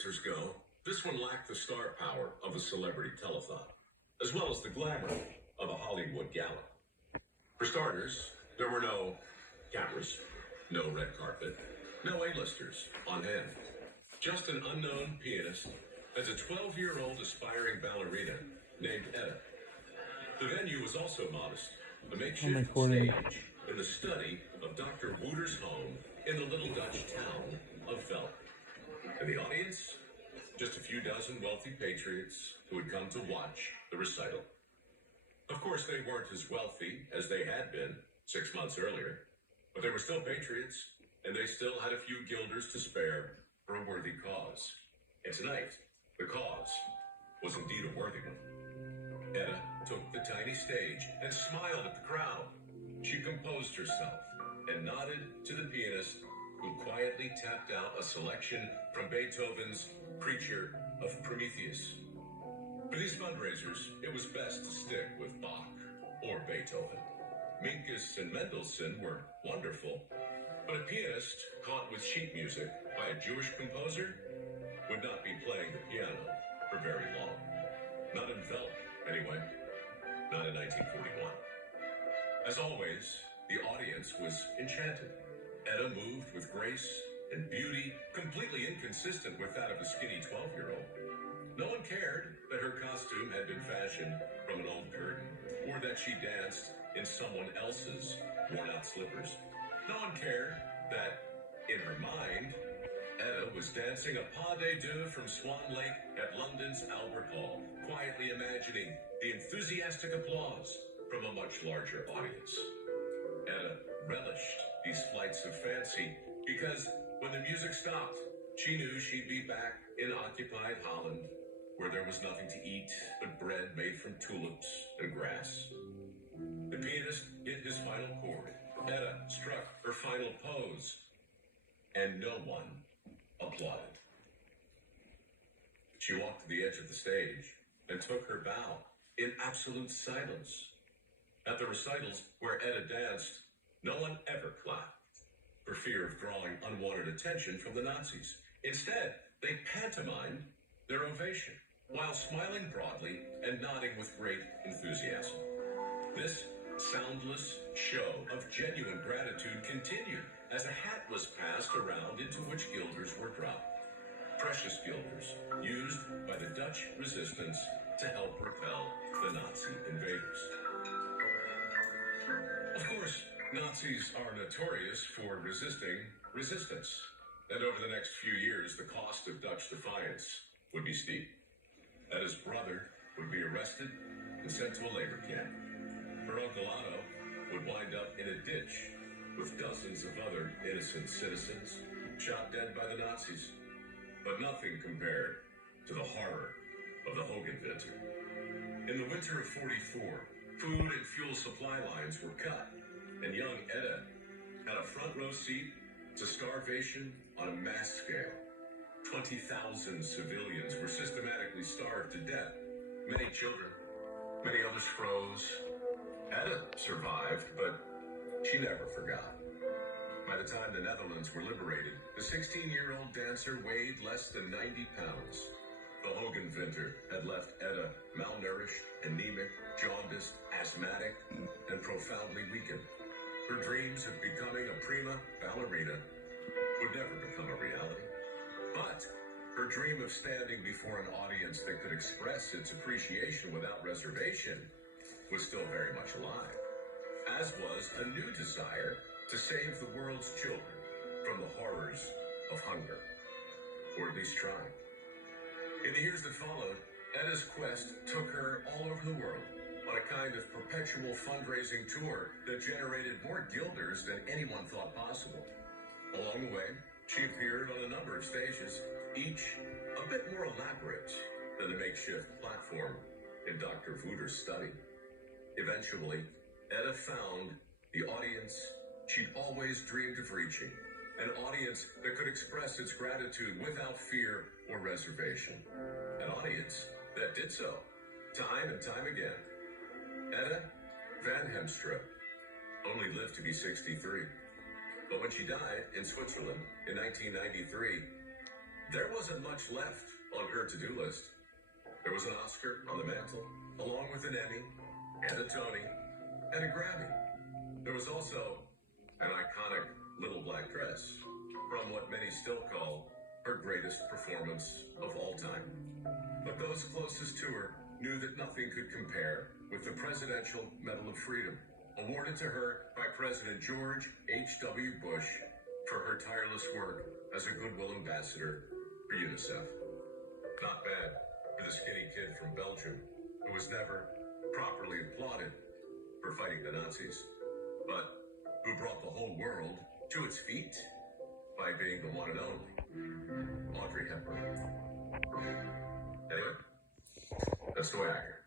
fundraisers go, this one lacked the star power of a celebrity telethon, as well as the glamour of a Hollywood gala. For starters, there were no cameras, no red carpet, no A-listers on hand. Just an unknown pianist and a 12-year-old aspiring ballerina named Etta. The venue was also modest, a makeshift stage in the study of Dr. Wooter's home in the little Dutch town of Velp. And the audience? Just a few dozen wealthy patriots who had come to watch the recital. Of course, they weren't as wealthy as they had been 6 months earlier, but they were still patriots, and they still had a few guilders to spare for a worthy cause. And tonight, the cause was indeed a worthy one. Etta took the tiny stage and smiled at the crowd. She composed herself and nodded to the pianist, who quietly tapped out a selection from Beethoven's Creature of Prometheus. For these fundraisers, it was best to stick with Bach or Beethoven. Minkus and Mendelssohn were wonderful, but a pianist caught with sheet music by a Jewish composer would not be playing the piano for very long. Not in Velp, anyway. Not in 1941. As always, the audience was enchanted. Etta moved with grace and beauty completely inconsistent with that of a skinny 12-year-old. No one cared that her costume had been fashioned from an old curtain, or that she danced in someone else's worn-out slippers. No one cared that, in her mind, Etta was dancing a pas de deux from Swan Lake at London's Albert Hall, quietly imagining the enthusiastic applause from a much larger audience. Etta relished these flights of fancy because when the music stopped, she knew she'd be back in occupied Holland, where there was nothing to eat but bread made from tulips and grass. The pianist hit his final chord. Etta struck her final pose, and no one applauded. She walked to the edge of the stage and took her bow in absolute silence. At the recitals where Etta danced, no one ever clapped for fear of drawing unwanted attention from the Nazis. Instead, they pantomimed their ovation while smiling broadly and nodding with great enthusiasm. This soundless show of genuine gratitude continued as a hat was passed around into which guilders were dropped. Precious guilders used by the Dutch resistance to help repel the Nazi invaders. Of course, Nazis are notorious for resisting resistance, and over the next few years, the cost of Dutch defiance would be steep. Etta's brother would be arrested and sent to a labor camp. Her Uncle Otto would wind up in a ditch with dozens of other innocent citizens shot dead by the Nazis. But nothing compared to the horror of the Hogenwinter. In the winter of 44, food and fuel supply lines were cut, and young Etta had a front row seat to starvation on a mass scale. 20,000 civilians were systematically starved to death. Many children, many others froze. Etta survived, but she never forgot. By the time the Netherlands were liberated, the 16-year-old dancer weighed less than 90 pounds. The Hogenwinter had left Etta malnourished, anemic, jaundiced, asthmatic, and profoundly weakened. Her dreams of becoming a prima ballerina would never become a reality. But her dream of standing before an audience that could express its appreciation without reservation was still very much alive, as was a new desire to save the world's children from the horrors of hunger, or at least try. In the years that followed, Etta's quest took her all over the world on a kind of perpetual fundraising tour that generated more guilders than anyone thought possible. Along the way, she appeared on a number of stages, each a bit more elaborate than the makeshift platform in Dr. Wooter's study. Eventually, Etta found the audience she'd always dreamed of reaching, an audience that could express its gratitude without fear or reservation, an audience that did so time and time again. Etta Van Hemstra only lived to be 63, but when she died in Switzerland in 1993, There wasn't much left on her to-do list. There was an Oscar on the mantle, along with an Emmy, and a Tony, and a Grammy. There was also an iconic little black dress from what many still call her greatest performance of all time. But those closest to her knew that nothing could compare with the Presidential Medal of Freedom, awarded to her by President George H.W. Bush for her tireless work as a goodwill ambassador for UNICEF. Not bad for the skinny kid from Belgium who was never properly applauded for fighting the Nazis, but who brought the whole world to its feet by being the one and only Audrey Hepburn. Anyway, that's the way I hear it.